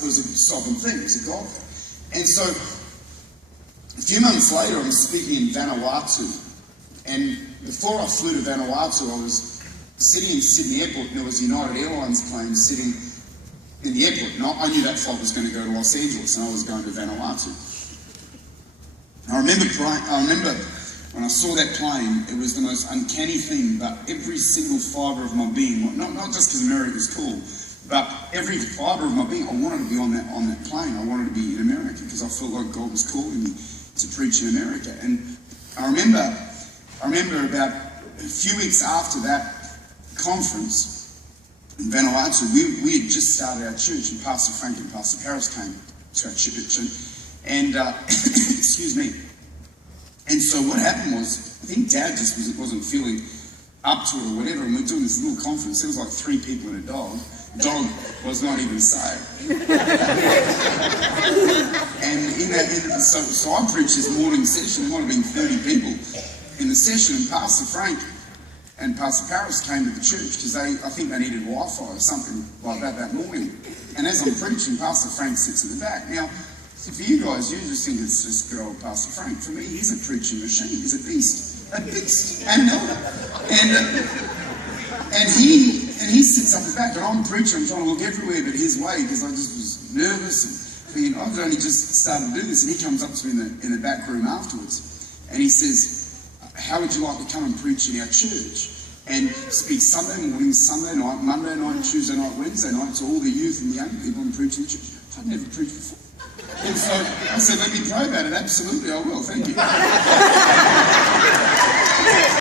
It was a sovereign thing, it was a God thing. And so, a few months later, I was speaking in Vanuatu. And before I flew to Vanuatu, I was sitting in Sydney Airport, and there was a United Airlines plane sitting in the airport. And I knew that flight was going to go to Los Angeles, and I was going to Vanuatu. I remember when I saw that plane, it was the most uncanny thing, but every single fibre of my being, not just because America's cool, but every fibre of my being, I wanted to be on that plane. I wanted to be in America because I felt like God was calling me to preach in America. And I remember about a few weeks after that conference in Vanuatu, we had just started our church, and Pastor Frank and Pastor Paris came to our church, and excuse me. And so what happened was, I think Dad just wasn't feeling up to it or whatever, and we're doing this little conference. There was like 3 people and a dog. Dog was not even saved. And so I preached this morning session. There might have been 30 people in the session, and Pastor Frank and Pastor Paris came to the church because I think they needed Wi-Fi or something like that morning. And as I'm preaching, Pastor Frank sits in the back. Now, for you guys, you just think it's just good old Pastor Frank. For me, he's a preaching machine. He's a beast. And an elder. And he sits up the back, and I'm preaching. I'm trying to look everywhere but his way because I just was nervous and thinking, I've only just started to do this. And he comes up to me in the back room afterwards, and he says, how would you like to come and preach in our church? And speak Sunday morning, Sunday night, Monday night, Tuesday night, Wednesday night to all the youth and the young people and preach in the church. I'd never preached before. And so I said, let me pray about it. Absolutely, I will. Thank you.